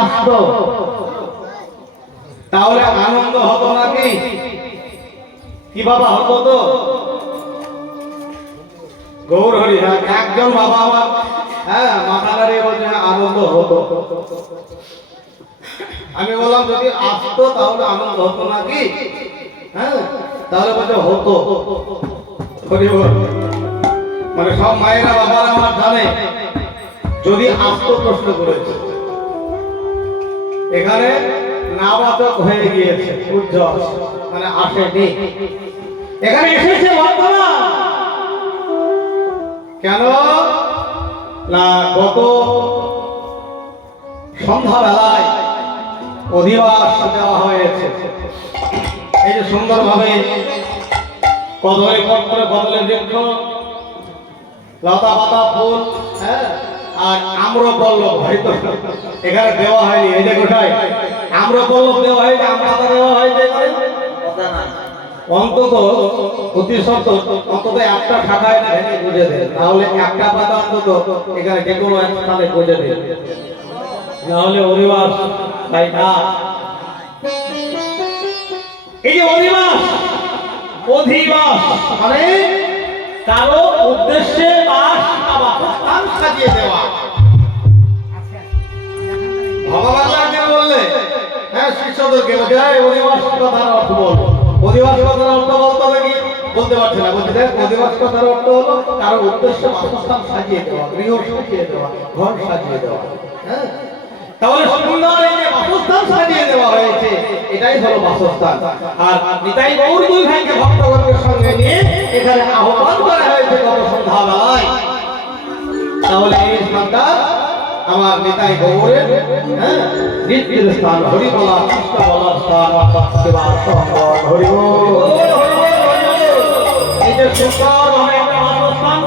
আসতো তাহলে আনন্দ হতো নাকি? কি বাবা হতো তো? গৌর হরি, হ্যাঁ একজন বাবা আমার মাথা নাড়িয়ে বলছে আনন্দ হতো। আমি বললাম যদি আসতো তাহলে আনন্দ হতো নাকি? হ্যাঁ তাহলে বলছে হতো। মানে সব মায়েরা বাবারা আমার জানে যদি আসতো প্রশ্ন করেছে। এখানে নাবাচক হয়ে গিয়েছে, উজ্জ্বল মানে আসেনি, এখানে এসেছে বর্তমান। কেন না গত সন্ধ্যাবেলায় অধিবাস দেওয়া হয়েছে। এই যে সুন্দরভাবে কদলে পত্রে কদলে বৃক্ষ, লতা পাতা ফুল, হ্যাঁ আর আম্রপল্লব হয়তো এখানে দেওয়া হয়নি। এই যে কোথায় আম্রপল্লব দেওয়া হয়েছে, আম পাতা দেওয়া হয়েছে, অন্তত অতি সত্তর অন্তত একটা শাখায় না ভেঙে গুঁজে দেন, তাহলে একটা পাতা অন্তত এখানে যে কোনো এক স্থানে গুঁজে দেন, নাহলে অধিবাস তাই না। এই যে অধিবাস, অধিবাস মানে কারো উদ্দেশ্যে বাস স্থান সাজিয়ে দেওয়া। ভগবান বললে হ্যাঁ শিষ্যদেরকে অধিবাস কথার অর্থ বলবো। অধিবাস কথার অর্থ বলতে হবে কি বলতে পারছে না, বলছে দেখ অধিবাস কথার অর্থ হলো কারো উদ্দেশ্যে বাসস্থান সাজিয়ে দেওয়া, গৃহ সাজিয়ে দেওয়া, ঘর সাজিয়ে দেওয়া। হ্যাঁ তাহলে সুন্দর এই যে বাসস্থান সাজিয়ে দেওয়া হয়েছে এটাই হলো বাসস্থান। আর নিতাই গৌর দুই ভাইকে ভক্তগণের সঙ্গে নিয়ে এখানে আহ্বান করা হয়েছে গত সন্ধ্যাবেলায়। তাহলে এই স্থানটা আমার নিতাই গৌরের নিত্যের স্থান, হরি বলা কৃষ্ণ বলার স্থান, সেবার সম্পদ হরি বল। এই যে সুন্দর একটা বাসস্থান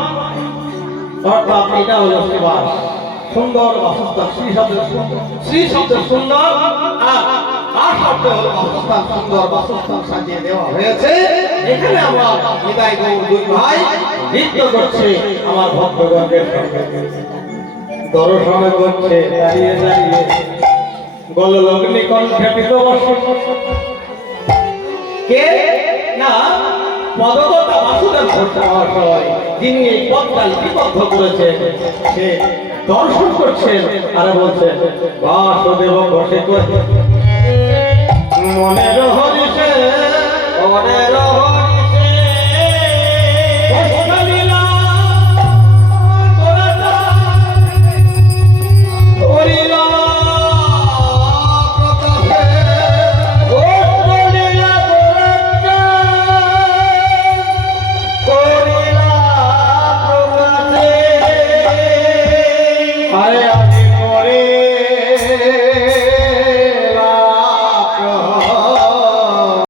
অর্থাৎ এটা হলো সেবার সুন্দর বাসস্থান। শ্রী শব্দের সুন্দর আর শব্দ হলো বাসস্থান, সুন্দর বাসস্থান সাজিয়ে দেওয়া হয়েছে। এখানে আমরা নিতাই গৌর দুই ভাই নৃত্য করছে, আমার ভক্তগণের সঙ্গে দর্শন করছে দাঁড়িয়ে দাঁড়িয়ে গললগ্নি কণ্ঠে পিতবর্ষ। কে না পদকর্তা বাসুদেব মহাশয়, যিনি এই পদটা লিপিবদ্ধ করেছেন, সে দর্শন করছেন আর বলছেন বাসুদেব বসে মনের হরিষে মনের